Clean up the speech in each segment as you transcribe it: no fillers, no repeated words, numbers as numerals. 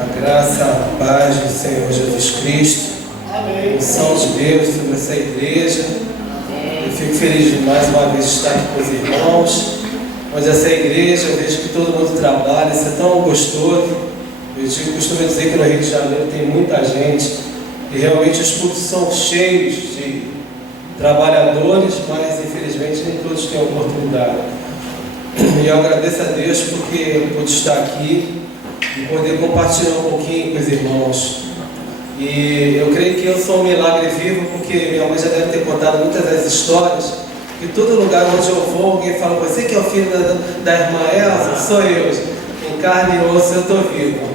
A graça, a paz do Senhor Jesus Cristo, a unção de Deus sobre essa igreja. Eu fico feliz de mais uma vez estar aqui com os irmãos, onde essa igreja, eu vejo que todo mundo trabalha, isso é tão gostoso. Eu costumo dizer que no Rio de Janeiro tem muita gente e realmente os cultos são cheios de trabalhadores, mas infelizmente nem todos têm oportunidade. E eu agradeço a Deus porque eu pude estar aqui e poder compartilhar um pouquinho com os irmãos. E eu creio que eu sou um milagre vivo, porque minha mãe já deve ter contado muitas das histórias. E todo lugar onde eu vou, alguém fala: você que é o filho da irmã Elza? Sou eu. Em carne e osso eu estou vivo.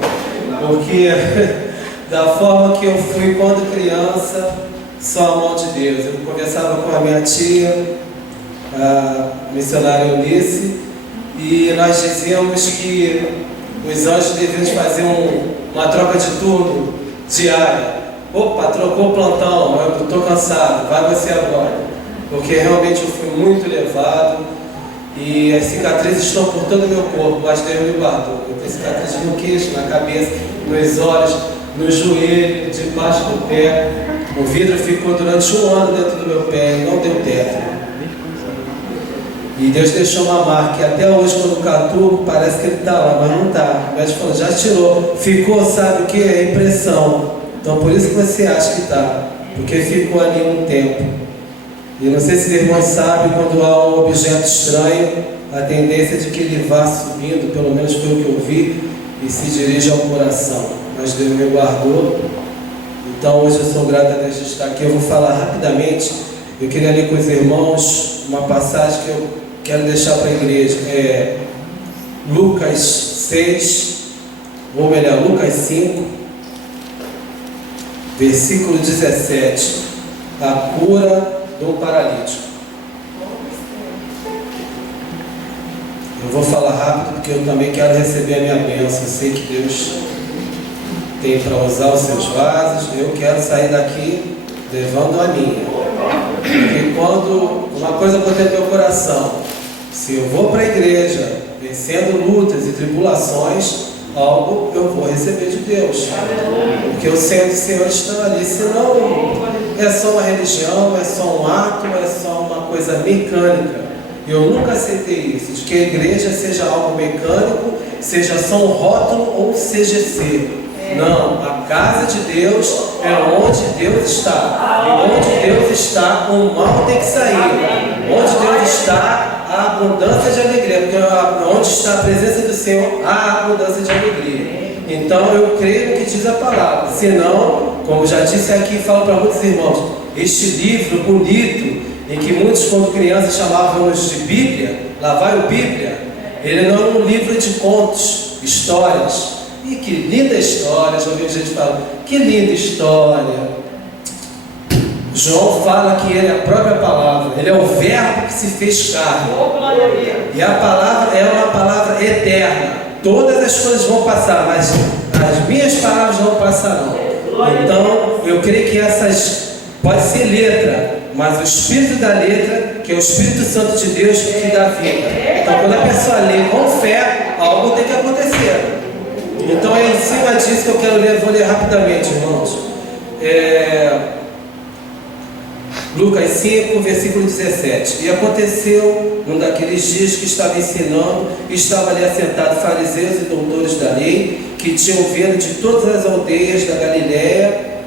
Porque da forma que eu fui quando criança, só a mão de Deus. Eu conversava com a minha tia, a missionária Eunice, e nós dizíamos que os anjos deviam fazer uma troca de turno diária. Opa, trocou o plantão, eu estou cansado, vai você agora. Porque realmente eu fui muito levado e as cicatrizes estão por todo o meu corpo, mas Deus me guardou. Eu tenho cicatrizes no queixo, na cabeça, nos olhos, no joelho, debaixo do pé. O vidro ficou durante 1 ano dentro do meu pé e não deu teto. E Deus deixou uma marca, que até hoje quando catuco parece que ele está lá, mas não está. O médico falou: já tirou. Ficou, sabe o que? É impressão. Então por isso que você acha que está, porque ficou ali um tempo. E não sei se os irmãos sabem, quando há um objeto estranho, a tendência é de que ele vá subindo, pelo menos foi o que eu vi, e se dirige ao coração. Mas Deus me guardou. Então hoje eu sou grato a Deus de estar aqui. Eu vou falar rapidamente. Eu queria ler com os irmãos uma passagem que eu quero deixar para a igreja. Lucas 6, ou melhor, Lucas 5, versículo 17. A cura do paralítico. Eu vou falar rápido porque eu também quero receber a minha bênção. Eu sei que Deus tem para usar os seus vasos. Eu quero sair daqui levando a minha. Porque quando uma coisa botei no meu coração, se eu vou para a igreja vencendo lutas e tribulações, algo eu vou receber de Deus. Porque eu sei onde o Senhor está ali. Senão é só uma religião, é só um ato, é só uma coisa mecânica. Eu nunca aceitei isso, de que a igreja seja algo mecânico, seja só um rótulo ou seja ser. Não, a casa de Deus é onde Deus está. E onde Deus está, o mal tem que sair. Onde Deus está, há abundância de alegria. Porque onde está a presença do Senhor, há abundância de alegria. Então eu creio no que diz a palavra. Senão, como já disse aqui, falo para muitos irmãos, este livro bonito, em que muitos quando crianças chamávamos de Bíblia, lá vai o Bíblia, ele não é um livro de contos, histórias. E que linda história, já ouvi gente falar, que linda história. João fala que ele é a própria palavra, ele é o verbo que se fez carne. E a palavra é uma palavra eterna. Todas as coisas vão passar, mas as minhas palavras não passarão. Então, eu creio que essas, pode ser letra, mas o espírito da letra, que é o Espírito Santo de Deus, que dá vida. Então, quando a pessoa lê com fé, algo tem que acontecer. Então é em cima disso que eu quero ler, vou ler rapidamente, irmãos. Lucas 5, versículo 17. E aconteceu, num daqueles dias que estava ensinando, estava ali assentado fariseus e doutores da lei, que tinham vindo de todas as aldeias da Galiléia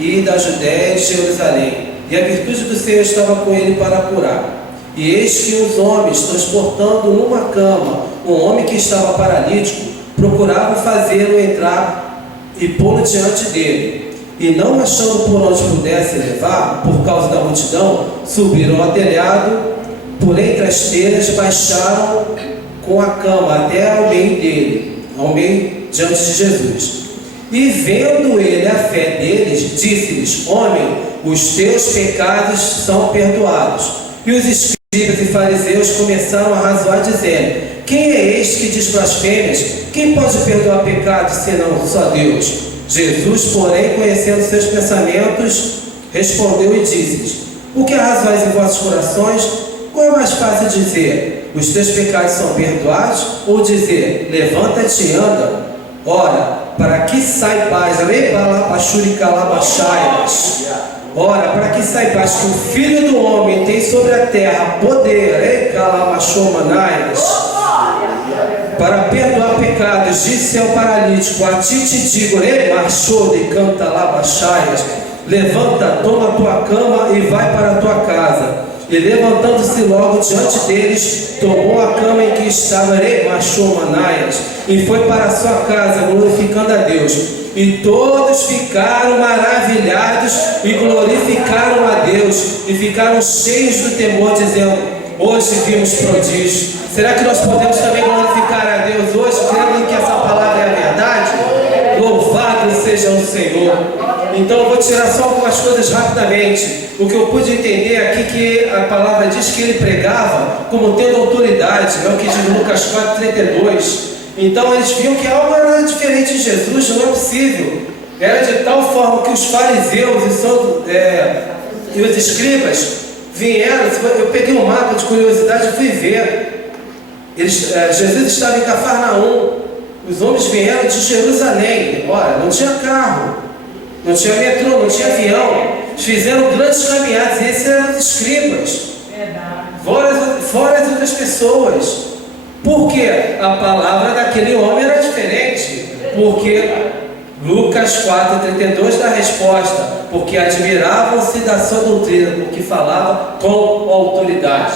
e da Judéia e de Jerusalém. E a virtude do Senhor estava com ele para curar. E eis que os homens, transportando numa cama um homem que estava paralítico, procuravam fazê-lo entrar e pô-lo diante dele. E não achando por onde pudesse levar, por causa da multidão, subiram ao telhado, por entre as telhas, baixaram com a cama até ao meio dele, ao meio diante de Jesus. E vendo ele a fé deles, disse-lhes: homem, os teus pecados são perdoados. E os escribas e fariseus começaram a razoar, dizendo: quem é este que diz blasfêmias? Quem pode perdoar pecados senão só Deus? Jesus, porém, conhecendo seus pensamentos, respondeu e disse-lhes: o que arrazoais em vossos corações? Qual é mais fácil dizer: os teus pecados são perdoados? Ou dizer: levanta-te e anda? Ora, para que saibais, ora, para que saibais que o Filho do Homem tem sobre a terra poder, para perdoar pecados, disse ao paralítico: a ti te digo, levanta, toma a tua cama e vai para a tua casa. E levantando-se logo diante deles, tomou a cama em que estava, e foi para a sua casa, glorificando a Deus. E todos ficaram maravilhados e glorificaram a Deus, e ficaram cheios do temor, dizendo: hoje vimos prodígio. Será que nós podemos também glorificar a Deus hoje, crendo que essa palavra é a verdade? Louvado seja o Senhor. Então eu vou tirar só algumas coisas rapidamente. O que eu pude entender aqui, que a palavra diz que ele pregava como tendo autoridade, é o que diz Lucas 4,32. Então eles viam que algo era diferente de Jesus, não é possível. Era de tal forma que os fariseus e os escribas vieram. Eu peguei um mapa de curiosidade e fui ver. Jesus estava em Cafarnaum. Os homens vieram de Jerusalém. Olha, não tinha carro, não tinha metrô, não tinha avião. Fizeram grandes caminhadas. E esses eram os escribas, fora as outras pessoas. Por quê? A palavra daquele homem era diferente. Porque Lucas 4,32 dá a resposta: porque admiravam-se da sua doutrina, porque falava com autoridade.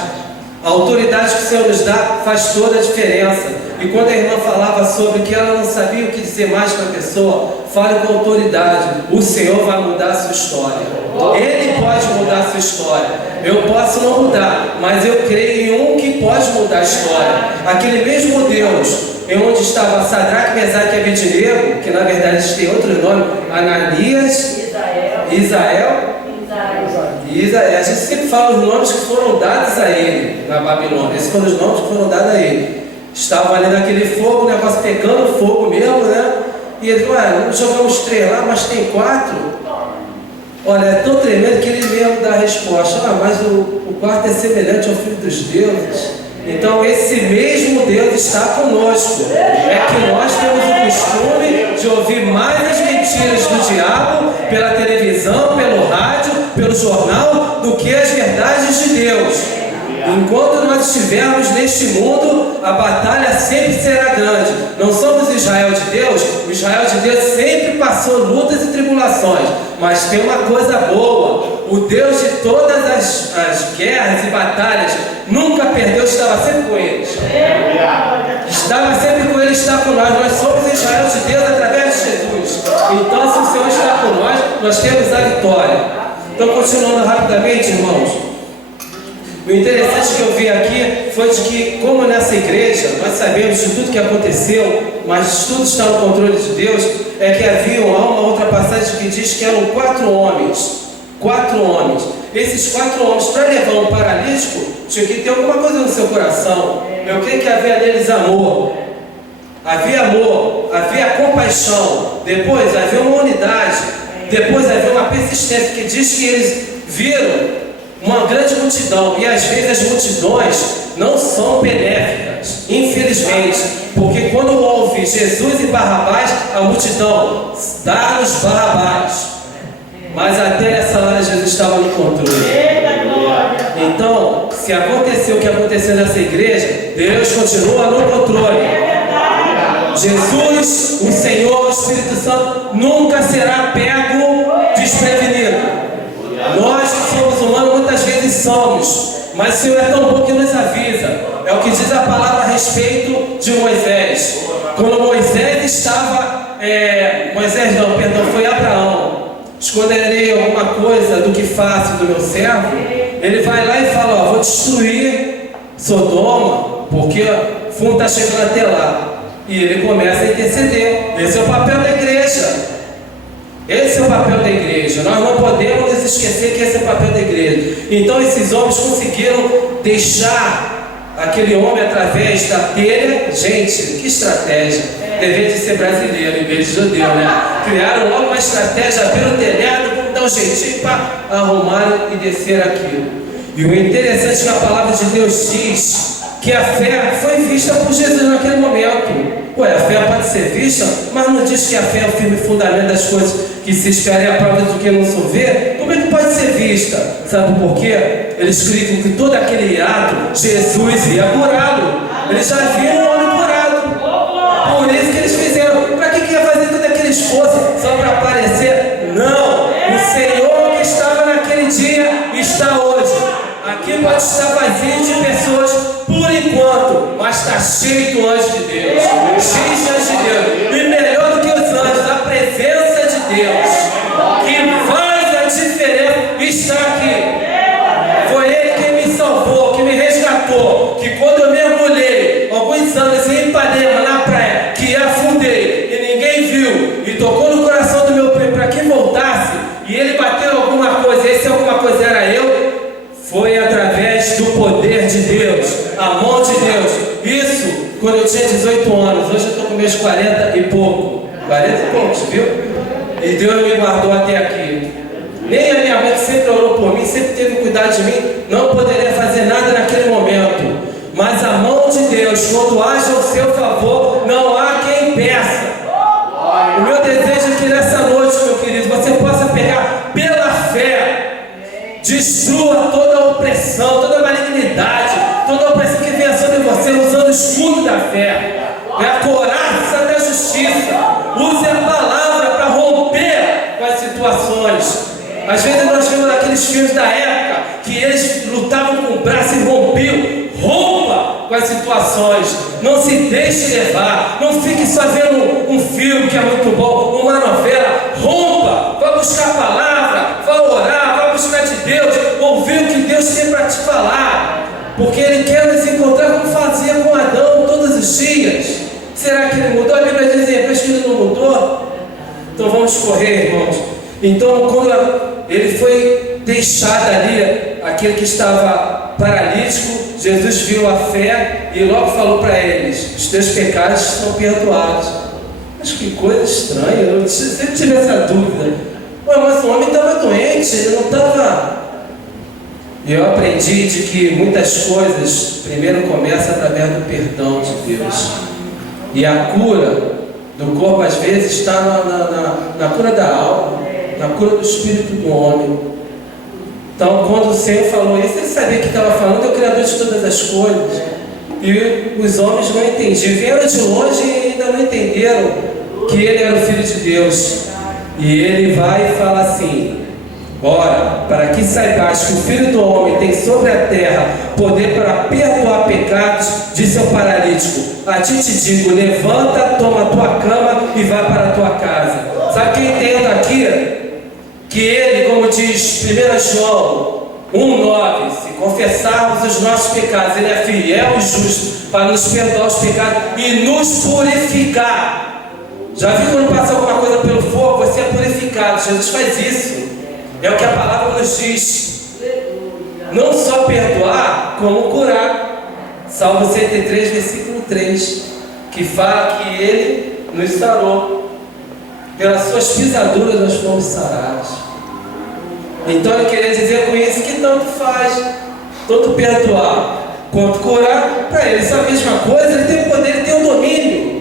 A autoridade que o Senhor nos dá faz toda a diferença. E quando a irmã falava sobre que ela não sabia o que dizer mais para a pessoa, fale com autoridade. O Senhor vai mudar a sua história. Ele pode mudar a sua história. Eu posso não mudar, mas eu creio em um que pode mudar a história. Aquele mesmo Deus em onde estava Sadraque, Mesaque e Abednego, que na verdade eles têm outro nome, Ananias, Isael. A gente sempre fala os nomes que foram dados a ele na Babilônia. Esses foram os nomes que foram dados a ele. Estavam ali naquele fogo, o negócio pegando fogo mesmo, né? E ele falou: jogamos 3 lá, mas tem 4. Olha, é tão tremendo que ele mesmo dá a resposta: mas o quarto é semelhante ao Filho dos Deuses. Então esse mesmo Deus está conosco. É que nós temos o costume de ouvir mais as mentiras do diabo pela televisão, pelo rádio, pelo jornal, do que as verdades de Deus. Enquanto nós estivermos neste mundo, a batalha sempre será grande. Não somos Israel de Deus. O Israel de Deus sempre passou lutas e tribulações. Mas tem uma coisa boa: o Deus de todas as guerras e batalhas nunca perdeu, estava sempre com eles. Estava sempre com eles, está com nós. Nós somos Israel de Deus através de Jesus. Então, se o Senhor está com nós temos a vitória. Então, continuando rapidamente, irmãos. O interessante que eu vi aqui foi de que, como nessa igreja nós sabemos de tudo que aconteceu, mas tudo está no controle de Deus, é que há uma outra passagem que diz que eram 4 homens. 4 homens. Esses 4 homens, para levar um paralítico, tinha que ter alguma coisa no seu coração. Eu creio que havia neles amor. Havia compaixão. Depois havia uma unidade. Depois havia uma persistência, que diz que eles viram uma grande multidão, e às vezes as multidões não são benéficas, infelizmente, porque quando houve Jesus e Barrabás, a multidão dá-nos Barrabás, mas até nessa hora Jesus estava no controle. Então, se aconteceu o que aconteceu nessa igreja, Deus continua no controle. Jesus, o Senhor, o Espírito Santo nunca será pego desprevenido. Nós que somos humanos muitas vezes somos, mas o Senhor é tão bom que nos avisa. É o que diz a palavra a respeito de Moisés. Quando Moisés estava, foi Abraão. Esconderei alguma coisa do que faço do meu servo. Ele vai lá e fala: vou destruir Sodoma, porque o fundo está chegando até lá. E ele começa a interceder. Esse é o papel da igreja. Esse é o papel da igreja. Nós não podemos nos esquecer que esse é o papel da igreja. Então esses homens conseguiram deixar aquele homem através da telha. Gente, que estratégia! Deveria de ser brasileiro em vez de judeu, né? Criaram logo uma estratégia, abriram o telhado, vamos dar um jeitinho para arrumar e descer aquilo. E o interessante é que a palavra de Deus diz que a fé foi vista por Jesus naquele momento. Ué, a fé pode ser vista, mas não diz que a fé é o firme fundamento das coisas que se espera e a prova do que não se vê? Como é que pode ser vista? Sabe por quê? Eles explicam que todo aquele ato, Jesus ia curá-lo. Eles já viram o homem curado. Por isso que eles fizeram. Para que ia fazer todo aquele esforço só para aparecer? Não! O Senhor que estava naquele dia está hoje. Aqui pode estar vazio de pessoas por enquanto, mas está cheio do anjo de Deus. Cheio de anjo de Deus. E melhor do que os anjos, a presença de Deus, que faz a diferença, está aqui. Foi Ele que me salvou, que me resgatou, que quando eu mergulhei alguns anos em Ipanema, na praia, que afundei e ninguém viu, e tocou no coração do meu primo para que voltasse, e ele bateu alguma coisa, esse alguma coisa era eu, foi através do poder de Deus, a mão de Deus. Isso quando eu tinha 18 anos, hoje eu estou com meus 40 e pouco, 40 e poucos, viu? E Deus me guardou até aqui. Nem a minha mãe, que sempre orou por mim, sempre teve cuidado de mim, não poderia fazer nada naquele momento. Mas a mão de Deus, quando age ao seu favor, não há quem peça. O meu desejo é que nessa noite, meu querido, você possa pegar pela fé, destrua toda a opressão, toda a malignidade, toda a opressão que vem sobre você, usando o escudo da fé, a couraça da justiça. Use a palavra para romper com as situações. Às vezes nós vemos naqueles filmes da época que eles lutavam com o braço e rompiam. Rompa com as situações. Não se deixe levar. Não fique só vendo um filme que é muito bom, uma novela. Rompa. Vá buscar a palavra, vá orar, vá buscar de Deus, ouvir o que Deus tem para te falar. Porque Ele quer nos encontrar como fazia com Adão todos os dias. Será que Ele mudou? A Bíblia diz em Hebreus que Ele não mudou? Então vamos correr, irmãos. Então quando ele foi deixado ali, aquele que estava paralítico, Jesus viu a fé e logo falou para eles: os teus pecados estão perdoados. Mas que coisa estranha, eu sempre tive essa dúvida. Mas o homem estava doente, ele não estava. E eu aprendi de que muitas coisas primeiro começam através do perdão de Deus. E a cura do corpo às vezes está na cura da alma, na cura do espírito do homem. Então quando o Senhor falou isso, ele sabia que estava falando, é o Criador de todas as coisas. E os homens não entendiam, vieram de longe e ainda não entenderam que ele era o Filho de Deus. E ele vai e fala assim: ora, para que saibais que o Filho do Homem tem sobre a terra poder para perdoar pecados, disse ao paralítico: a ti te digo, levanta, toma a tua cama e vai para a tua casa. Sabe quem entende aqui? Que ele, como diz 1 João 1,9, se confessarmos os nossos pecados, ele é fiel e justo para nos perdoar os pecados e nos purificar. Já viu quando passa alguma coisa pelo fogo, você é purificado. Jesus faz isso. É o que a palavra nos diz. Não só perdoar, como curar. Salmo 103, versículo 3, que fala que ele nos sarou. Pelas suas pisaduras nós fomos sarados. Então ele queria dizer com isso que tanto faz, tanto perdoar quanto curar, para ele isso é a mesma coisa. Ele tem o poder, ele tem o domínio.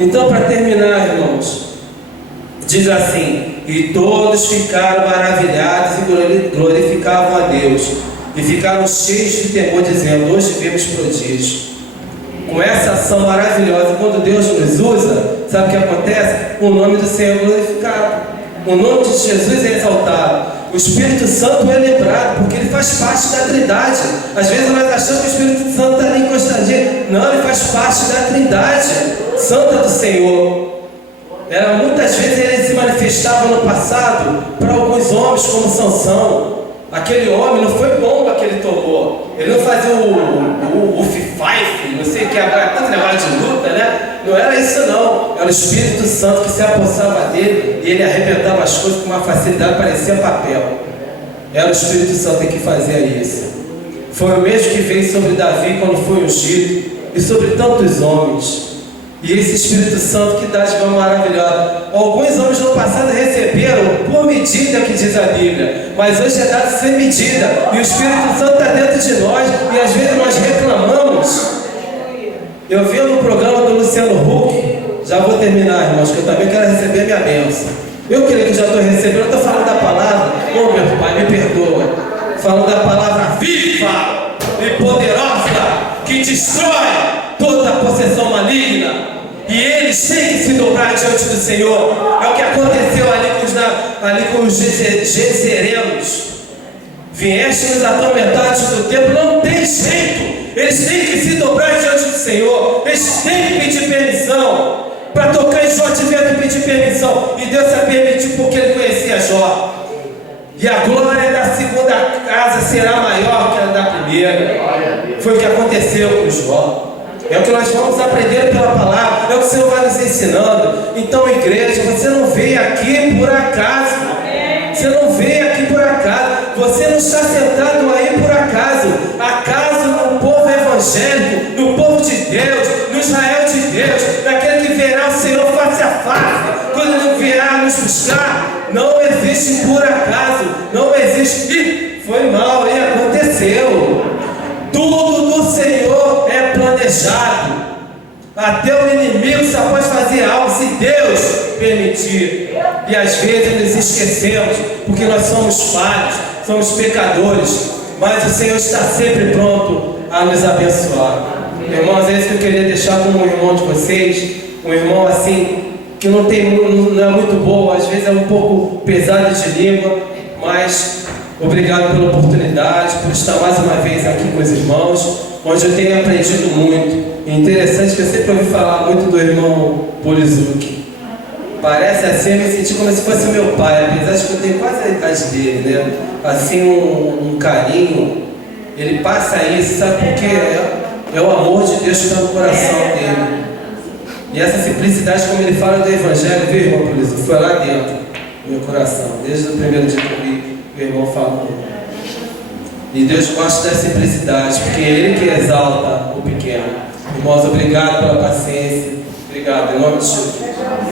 Então, para terminar, irmãos, diz assim: e todos ficaram maravilhados e glorificavam a Deus, e ficaram cheios de temor, dizendo: hoje vemos prodígio. Com essa ação maravilhosa, quando Deus nos usa, sabe o que acontece? O nome do Senhor é glorificado, o nome de Jesus é exaltado, o Espírito Santo é lembrado, porque ele faz parte da Trindade. Às vezes nós achamos que o Espírito Santo está ali encostadinho. Não, ele faz parte da Trindade Santa do Senhor. Muitas vezes ele se manifestava no passado para alguns homens, como Sansão. Aquele homem não foi bomba que ele tomou. Ele não fazia o fife, não sei o que, tanto negócio de luta, né? Não era isso não. Era o Espírito Santo que se apossava dele e ele arrebentava as coisas com uma facilidade, parecia papel. Era o Espírito Santo que fazia isso. Foi o mesmo que veio sobre Davi quando foi ungido, e sobre tantos homens. E esse Espírito Santo, que dádiva maravilhosa. Alguns anos no passado receberam por medida, que diz a Bíblia, mas hoje é dado sem medida. E o Espírito Santo está dentro de nós, e às vezes nós reclamamos. Eu vi no programa do Luciano Huck, já vou terminar, irmãos, que eu também quero receber a minha bênção. Eu creio que já estou recebendo, eu estou falando da palavra, oh meu Pai, me perdoa. Falando da palavra viva e poderosa, que destrói toda a possessão maligna. E eles têm que se dobrar diante do Senhor. É o que aconteceu ali com os Gezerenos. Vieste nos atormentar antes do tempo, não tem jeito. Eles têm que se dobrar diante do Senhor. Eles têm que pedir permissão. Para tocar em Jó tiveram que pedir permissão. E Deus se permitiu porque Ele conhecia Jó. E a glória da segunda casa será maior que a da primeira. Foi o que aconteceu com Jó. É o que nós vamos aprender pela palavra. É o que o Senhor vai nos ensinando. Então, igreja, você não veio aqui por acaso. Você não veio aqui por acaso. Você não está sentado aí por acaso. Acaso no povo evangélico, no povo de Deus, no Israel de Deus, naquele que verá o Senhor face a face, quando Ele virá nos buscar. Não existe por acaso. Não existe. Ih, foi mal, e aconteceu. Tudo do Senhor é planejado. Até o inimigo só pode fazer algo se Deus permitir. E às vezes nos esquecemos, porque nós somos falhos, somos pecadores. Mas o Senhor está sempre pronto a nos abençoar. Irmãos, é isso que eu queria deixar como um irmão de vocês. Um irmão assim, que não é muito bom, às vezes é um pouco pesado de língua, mas obrigado pela oportunidade, por estar mais uma vez aqui com os irmãos, onde eu tenho aprendido muito. É interessante que eu sempre ouvi falar muito do irmão Polizuki. Parece assim, eu me senti como se fosse meu pai, apesar de que eu tenho quase a idade dele, né? Assim, um carinho. Ele passa isso, sabe por quê? É o amor de Deus que está no coração dele. E essa simplicidade, como ele fala do Evangelho, viu, irmão Polizuki? Foi lá dentro do meu coração, desde o primeiro dia que eu vi o irmão falando. E Deus gosta da simplicidade, porque é Ele que exalta o pequeno. Irmãos, obrigado pela paciência. Obrigado, em nome de Jesus.